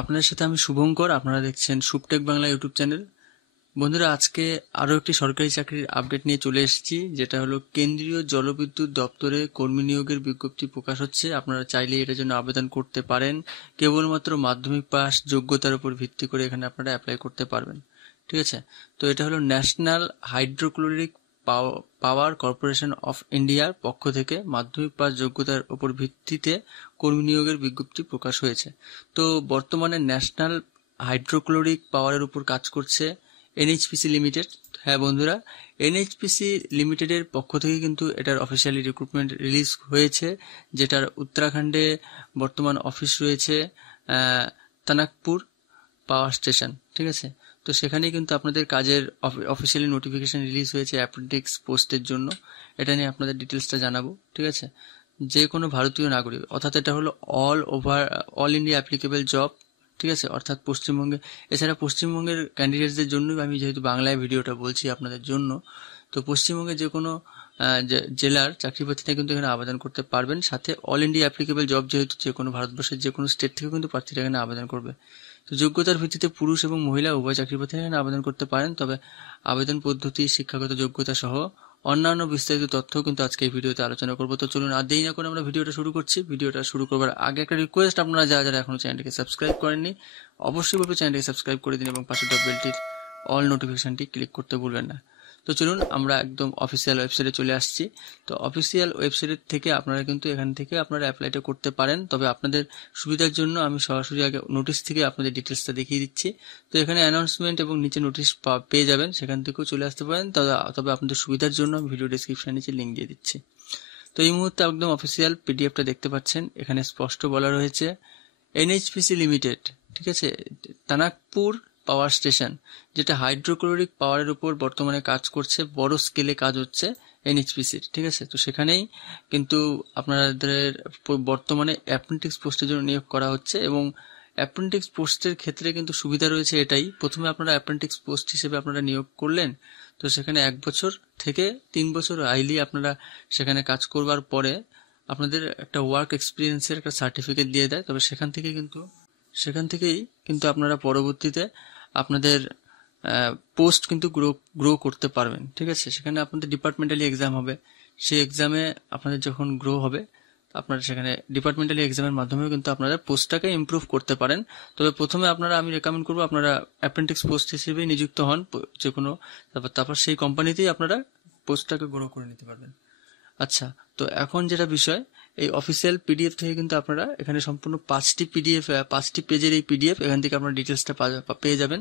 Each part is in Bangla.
আপনাদের সাথে আমি শুভঙ্কর। আপনারা দেখছেন শুভটেক বাংলা ইউটিউব চ্যানেল। বন্ধুরা, আজকে আরো একটি সরকারি চাকরির আপডেট নিয়ে চলে এসেছি, যেটা হলো কেন্দ্রীয় জলবিদ্যুৎ দপ্তরে কর্মী নিয়োগের বিজ্ঞপ্তি প্রকাশ হচ্ছে। আপনারা চাইলে এটার জন্য আবেদন করতে পারেন। কেবলমাত্র মাধ্যমিক পাস যোগ্যতার উপর ভিত্তি করে এখানে আপনারা অ্যাপ্লাই করতে পারবেন। ঠিক আছে, তো এটা হলো national hydrochloric power corporation of ইন্ডিয়ার পক্ষ থেকে মাধ্যমিক পাস যোগ্যতার উপর ভিত্তিতে কর্মী নিয়োগের বিজ্ঞপ্তি প্রকাশ হয়েছে। তো বর্তমানে ন্যাশনাল হাইড্রোক্লোরিক পাওয়ারের উপর কাজ করছে এনএইচপিসি লিমিটেড। হ্যাঁ বন্ধুরা, এনএইচপিসি লিমিটেডের পক্ষ থেকে কিন্তু এটার অফিসিয়ালি রিক্রুটমেন্ট রিলিজ হয়েছে, যেটার উত্তরাখণ্ডে বর্তমান অফিস রয়েছে তানাকপুর পাওয়ার স্টেশন। ঠিক আছে, তো সেখানেই কিন্তু আপনাদের কাজের অফিসিয়ালি নোটিফিকেশন রিলিজ হয়েছে অ্যাপ্রেন্টিস পোস্টের জন্য। এটা নিয়ে আপনাদের ডিটেলসটা জানাবো। ঠিক আছে, যে কোনো ভারতীয় নাগরিক, অর্থাৎ এটা হলো অল ইন্ডিয়া অ্যাপ্লিকেবল জব। ঠিক আছে, অর্থাৎ পশ্চিমবঙ্গে, এছাড়া পশ্চিমবঙ্গের ক্যান্ডিডেটসদের জন্যই আমি যেহেতু বাংলায় ভিডিওটা বলছি আপনাদের জন্য, তো পশ্চিমবঙ্গের যে কোনো জেলার চাকরি প্রার্থীরা কিন্তু এখানে আবেদন করতে পারবেন। সাথে অল ইন্ডিয়া অ্যাপ্লিকেবল জব, যেহেতু যে কোনো ভারতবর্ষের যে কোনো স্টেট থেকে কিন্তু প্রার্থীরা এখানে আবেদন করবে। তো যোগ্যতার ভিত্তিতে পুরুষ এবং মহিলা উভয় চাকরি প্রার্থীরা এখানে আবেদন করতে পারেন। তবে আবেদন পদ্ধতি, শিক্ষাগত যোগ্যতা সহ অন্যান্য বিস্তারিত তথ্য কিন্তু আজকে এই ভিডিওতে আলোচনা করবো। তো চলুন আর দেরি না করে আমরা ভিডিওটা শুরু করছি। ভিডিওটা শুরু করবার আগে একটা রিকোয়েস্ট, আপনারা যারা যারা এখনো চ্যানেলটিকে সাবস্ক্রাইব করেননি অবশ্যই বলবো চ্যানেলটিকে সাবস্ক্রাইব করে দিন এবং পাশে বেলটির অল নোটিফিকেশনটি ক্লিক করতে ভুলবেন না। তো চলুন আমরা একদম অফিসিয়াল ওয়েবসাইটে চলে আসছি। তো অফিসিয়াল ওয়েবসাইট থেকে আপনারা কিন্তু এখান থেকে আপনারা অ্যাপ্লাইটা করতে পারেন। তবে আপনাদের সুবিধার জন্য আমি সরাসরি আগে নোটিশ থেকে আপনাদের ডিটেলসটা দেখিয়ে দিচ্ছি। তো এখানে অ্যানাউন্সমেন্ট এবং নিচে নোটিশ পেয়ে যাবেন, সেখান থেকেও চলে আসতে পারেন। তবে আপনাদের সুবিধার জন্য আমি ভিডিও ডেসক্রিপশনে নিচে লিঙ্ক দিয়ে দিচ্ছি। তো এই মুহূর্তে একদম অফিসিয়াল পিডিএফটা দেখতে পাচ্ছেন। এখানে স্পষ্ট বলা রয়েছে এনএইচপিসি লিমিটেড, ঠিক আছে, তানাকপুর পাওয়ার স্টেশন, যেটা হাইড্রোক্লোরিক পাওয়ারের উপর বর্তমানে কাজ করছে, বড় স্কেলে কাজ হচ্ছে এনএইচপিসির। ঠিক আছে, তো সেখানেই কিন্তু আপনাদের বর্তমানে অ্যাপ্রেন্টিস পোস্টের জন্য নিয়োগ করা হচ্ছে। এবং অ্যাপ্রেন্টিস পোস্টের ক্ষেত্রে কিন্তু সুবিধা রয়েছে এটাই, প্রথমে আপনারা অ্যাপ্রেন্টিস পোস্ট হিসেবে আপনারা নিয়োগ করলেন, তো সেখানে 1 বছর থেকে 3 বছর আইলি আপনারা সেখানে কাজ করবার পরে আপনাদের একটা ওয়ার্ক এক্সপিরিয়েন্সের একটা সার্টিফিকেট দিয়ে দেয়। তবে সেখান থেকেই কিন্তু আপনারা পরবর্তীতে আপনাদের পোস্ট কিন্তু গ্রো করতে পারবেন। ঠিক আছে, সেখানে আপনাদের ডিপার্টমেন্টালি এক্সাম হবে, সেই এক্সামে আপনাদের যখন গ্রো হবে আপনারা সেখানে ডিপার্টমেন্টালি এক্সামের মাধ্যমেও কিন্তু আপনারা পোস্টটাকে ইমপ্রুভ করতে পারেন। তবে প্রথমে আমি রেকমেন্ড করবো আপনারা অ্যাপ্রেন্টিস পোস্ট হিসেবে নিযুক্ত হন যে কোনো, তারপর সেই কোম্পানিতেই আপনারা পোস্টটাকে গ্রো করে নিতে পারবেন। আচ্ছা, তো এখন যেটা বিষয়, এই অফিসিয়াল পিডিএফ থেকে কিন্তু আপনারা এখানে সম্পূর্ণ 5টি পেজের এই পিডিএফ, এখান থেকে আপনারা ডিটেলসটা পেয়ে যাবেন।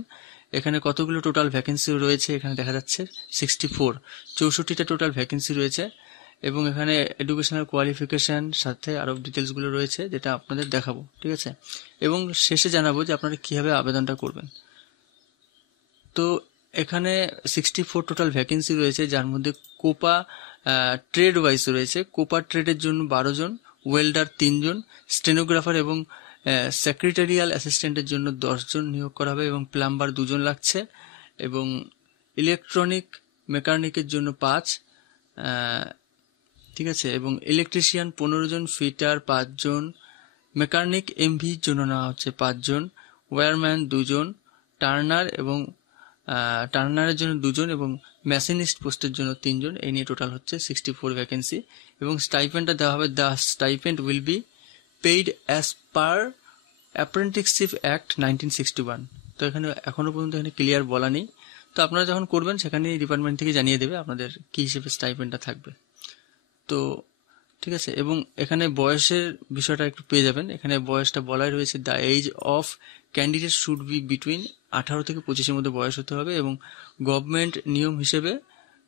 এখানে কতগুলো টোটাল ভ্যাকেন্সি রয়েছে এখানে দেখা যাচ্ছে 64টা টোটাল ভ্যাকেন্সি রয়েছে। এবং এখানে এডুকেশনাল কোয়ালিফিকেশন সাথে আরো ডিটেলসগুলো রয়েছে, যেটা আপনাদের দেখাবো। ঠিক আছে, এবং শেষে জানাবো যে আপনারা কিভাবে আবেদনটা করবেন। তো এখানে 64 টোটাল ভ্যাকেন্সি রয়েছে, যার মধ্যে কোপা ট্রেড ওয়াইজ রয়েছে। কোপা ট্রেডের জন্য 12 জন, ওয়েল্ডার 3 জন, স্টেনোগ্রাফার এবং সেক্রেটারিয়াল অ্যাসিস্ট্যান্টের জন্য 10 জন নিয়োগ করা হবে এবং প্লাম্বার 2 জন লাগছে। এবং ইলেকট্রনিক মেকানিকের জন্য 5, ঠিক আছে, এবং ইলেকট্রিশিয়ান 15 জন, ফিটার 5 জন, মেকানিক এমভির জন্য নেওয়া হচ্ছে 5 জন, ওয়্যারম্যান 2 জন, টার্নারের জন্য 2 জন এবং মেশিনিস্ট পোস্টের জন্য 3 জন। এই নিয়ে টোটাল হচ্ছে 64 ভ্যাকেন্সি। এবং স্টাইপেন্ডটা দেওয়া হবে, the stipend will be paid as per apprenticeship act 1961। তো এখানে এখনো পর্যন্ত এখানে ক্লিয়ার বলা নেই। তো আপনারা যখন করবেন সেখানে ডিপার্টমেন্ট থেকে জানিয়ে দেবে আপনাদের কি হিসেবে স্টাইপেন্ডটা থাকবে। তো ঠিক আছে, এবং এখানে বয়সের বিষয়টা একটু পেয়ে যাবেন। এখানে বয়সটা বলাই রয়েছে, the age of candidate should be between 18 থেকে 25-এর মধ্যে বয়স হতে হবে। এবং গভর্নমেন্ট নিয়ম হিসেবে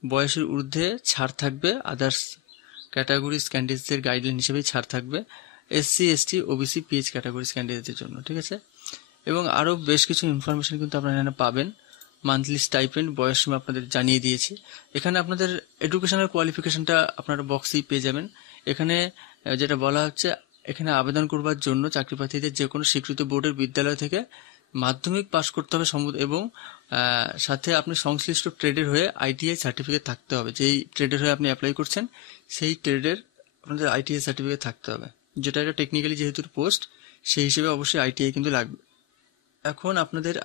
বয়সের ঊর্ধ্বে ছাড় থাকবে, আদার্স ক্যাটাগরিজ ক্যান্ডিডেটসদের গাইডলাইন হিসেবেই ছাড় থাকবে SC, ST, OBC, PH categories ক্যান্ডিডেটদের জন্য। ঠিক আছে, এবং আরও বেশ কিছু ইনফরমেশন কিন্তু আপনারা এখানে পাবেন। মান্থলি স্টাইপেন্ড, বয়স সীমা আপনাদের জানিয়ে দিয়েছি। এখানে আপনাদের এডুকেশনাল কোয়ালিফিকেশনটা আপনারা বক্সেই পেয়ে যাবেন। এখানে যেটা বলা হচ্ছে, এখানে আবেদন করবার জন্য চাকরি প্রার্থীদের যে কোনো স্বীকৃত বোর্ডের বিদ্যালয় থেকে মাধ্যমিক পাশ করতে হবে এবং সাথে আপনি সংশ্লিষ্ট ট্রেডের হয়ে আইটিআই সার্টিফিকেট থাকতে হবে। যেই ট্রেডের হয়ে আপনি অ্যাপ্লাই করছেন সেই ট্রেডের আপনাদের আইটিআই সার্টিফিকেট থাকতে হবে, যেটা একটা টেকনিক্যালি যেহেতু পোস্ট, সেই হিসেবে অবশ্যই আইটিআই কিন্তু লাগবে। এখন আপনাদের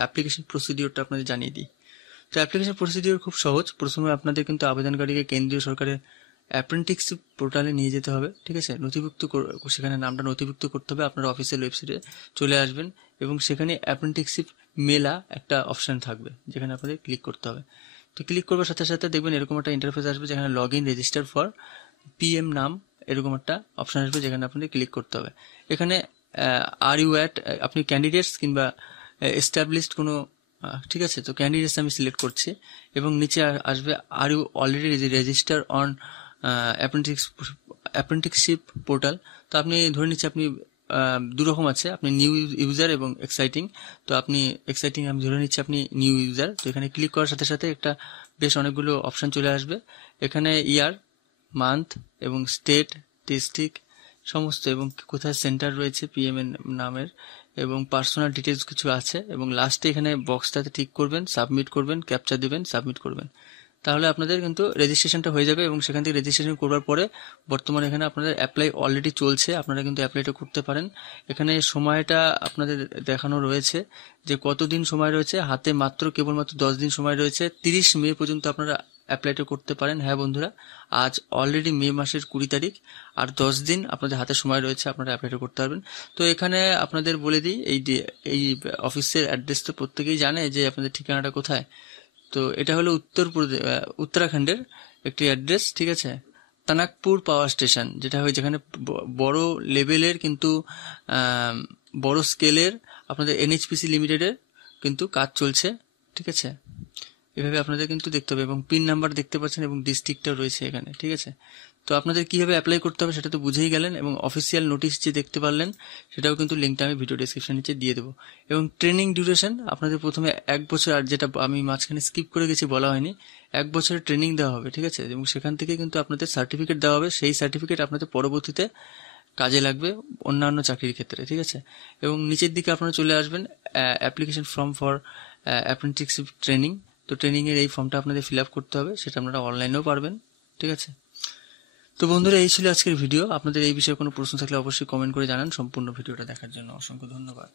অ্যাপ্লিকেশন প্রসিডিওরটা আপনাদের জানিয়ে দিই। তো অ্যাপ্লিকেশন প্রসিডিওর খুব সহজ। প্রথমে আপনাদের কিন্তু আবেদনকারীকে কেন্দ্রীয় সরকারের অ্যাপ্রেন্টিসশিপ পোর্টালে নিয়ে যেতে হবে, ঠিক আছে। সেখানে নামটা নথিভুক্ত করতে হবে। আপনার অফিসিয়াল ওয়েবসাইটে চলে আসবেন এবং সেখানে অ্যাপ্রেন্টিসশিপ মেলা একটা অপশন থাকবে, যেখানে আপনাদের ক্লিক করতে হবে। তো ক্লিক করবার সাথে সাথে দেখবেন এরকম একটা ইন্টারফেস আসবে, যেখানে log in register for PM নাম এরকম একটা অপশন আসবে, যেখানে আপনাদের ক্লিক করতে হবে। এখানে আর ইউ অ্যাট, আপনি ক্যান্ডিডেটস কিংবা এস্টাবলিশড কোনো, ঠিক আছে। তো ক্যান্ডিডেটস আমি সিলেক্ট করছি এবং নিচে আসবে are you already register on apprenticeship portal. তো আপনি ধরে নিচ্ছি আপনি দু রকম আছে, আপনি নিউ ইউজার এবং এক্সাইটিং। তো আপনি এক্সাইটিং, আমি ধরে নিচ্ছি আপনি নিউ ইউজার। তো এখানে ক্লিক করার সাথে সাথে একটা বেশ অনেকগুলো অপশন চলে আসবে। এখানে ইয়ার, মান্থ এবং স্টেট, ডিস্ট্রিক্ট সমস্ত, এবং কোথায় সেন্টার রয়েছে পিএম এর নামের, এবং পার্সোনাল ডিটেলস কিছু আছে। এবং লাস্টে এখানে বক্সটাতে ঠিক করবেন, সাবমিট করবেন, ক্যাপচা দিবেন, সাবমিট করবেন। তাহলে আপনাদের কিন্তু রেজিস্ট্রেশনটা হয়ে যাবে। এবং সেখান থেকে রেজিস্ট্রেশন করবার পরে বর্তমানে এখানে আপনাদের অ্যাপ্লাই অলরেডি চলছে, আপনারা কিন্তু অ্যাপ্লাইটা করতে পারেন। এখানে সময়টা আপনাদের দেখানো রয়েছে যে কতদিন সময় রয়েছে, হাতে মাত্র কেবলমাত্র 10 দিন সময় রয়েছে। 30 মে পর্যন্ত আপনারা অ্যাপ্লাইটা করতে পারেন। হ্যাঁ বন্ধুরা, আজ অলরেডি মে মাসের 20 তারিখ, আর 10 দিন আপনাদের হাতে সময় রয়েছে, আপনারা অ্যাপ্লাইটা করতে পারবেন। তো এখানে আপনাদের বলে দিই, এই অফিসের অ্যাড্রেস তো প্রত্যেকেই জানে যে আপনাদের ঠিকানাটা কোথায়। তো এটা হলো উত্তরাখণ্ডের একটি অ্যাড্রেস, ঠিক আছে। তানাকপুর পাওয়ার স্টেশন, যেটা হয় যেখানে বড় লেভেলের কিন্তু বড় স্কেলের আপনাদের এনএইচপিসি লিমিটেডের কিন্তু কাজ চলছে, ঠিক আছে। এভাবে আপনাদের কিন্তু দেখতে হবে, এবং পিন নাম্বার দেখতে পাচ্ছেন এবং ডিস্ট্রিক্টটাও রয়েছে এখানে, ঠিক আছে। তো আপনাদের কিভাবে অ্যাপ্লাই করতে হবে সেটা তো বুঝেই গেলেন, এবং অফিসিয়াল নোটিশ যে দেখতে পারলেন সেটাও কিন্তু লিঙ্কটা আমি ভিডিও ডেসক্রিপশন নিচে দিয়ে দেবো। এবং ট্রেনিং ডিউরেশন আপনাদের প্রথমে 1 বছর, আর যেটা আমি মাঝখানে স্কিপ করে গেছি বলা হয়নি, 1 বছরের ট্রেনিং দেওয়া হবে, ঠিক আছে। এবং সেখান থেকে কিন্তু আপনাদের সার্টিফিকেট দেওয়া হবে, সেই সার্টিফিকেট আপনাদের পরবর্তীতে কাজে লাগবে অন্যান্য চাকরির ক্ষেত্রে, ঠিক আছে। এবং নিচের দিকে আপনারা চলে আসবেন application form for apprenticeship training. তো ট্রেনিংয়ের এই ফর্মটা আপনাদের ফিল আপ করতে হবে, সেটা আপনারা অনলাইনেও পারবেন, ঠিক আছে। তো বন্ধুরা, এই ছিল আজকের ভিডিও। আপনাদের এই বিষয়ে কোনো প্রশ্ন থাকলে অবশ্যই কমেন্ট করে জানান। সম্পূর্ণ ভিডিওটা দেখার জন্য অসংখ্য ধন্যবাদ।